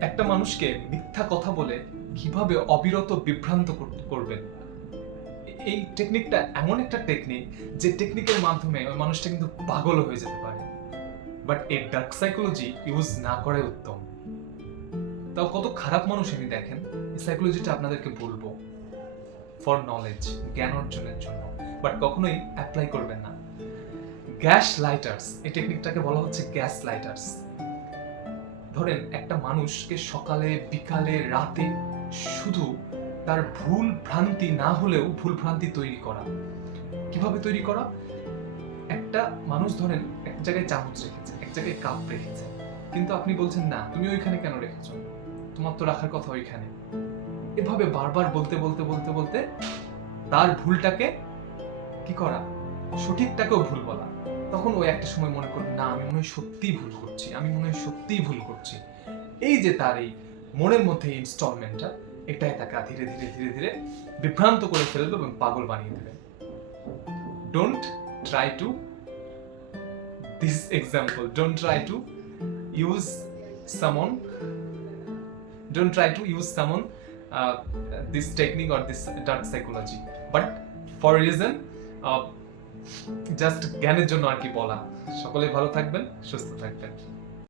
একটা মানুষকে মিথ্যা কথা বলে কীভাবে অবিরত বিভ্রান্ত করবেন? এই টেকনিকটা এমন একটা টেকনিক যে টেকনিকের মাধ্যমে ওই মানুষটা কিন্তু পাগল হয়ে যেতে পারে। বাট এই ডার্ক সাইকোলজি ইউজ না করাই উত্তম। তাও কত খারাপ মানুষ আমি দেখেন, এই সাইকোলজিটা আপনাদেরকে বলব। ফর নলেজ জ্ঞান অর্জনের জন্য। বাট কখনোই অ্যাপ্লাই করবেন না। গ্যাস লাইটার্স এই টেকনিকটাকে বলা হচ্ছে গ্যাস লাইটার্স ধরেন একটা মানুষকে সকালে, বিকালে, রাতে শুধু তার ভুল ভ্রান্তি না হলেও ভুল ভ্রান্তি তৈরি করা। কীভাবে তৈরি করা? একটা মানুষ ধরেন এক জায়গায় চামচ রেখেছে, এক জায়গায় কাপ রেখেছে। কিন্তু আপনি বলছেন, না, তুমি ওইখানে কেন রেখেছ? তোমার তো রাখার কথা ওইখানে। এভাবে বারবার বলতে বলতে বলতে বলতে তার ভুলটাকে কি করা? সঠিকটাকেও ভুল বলা। তখন ও একটা সময় মনে করবে না আমি মনে হয় সত্যিই ভুল করছি আমি মনে হয় সত্যিই ভুল করছি। এই যে তার এই মনের মধ্যে ইনস্টলমেন্টটা এটাই তাকে ধীরে ধীরে ধীরে ধীরে বিভ্রান্ত করে ফেলবে এবং পাগল বানিয়ে দেবে। Don't try to this example don't try to use someone use someone uh, this technique or this dark psychology. But for a reason uh, just জ্ঞানের জন্য আর কি বলা। সকলে ভালো থাকবেন সুস্থ থাকবেন।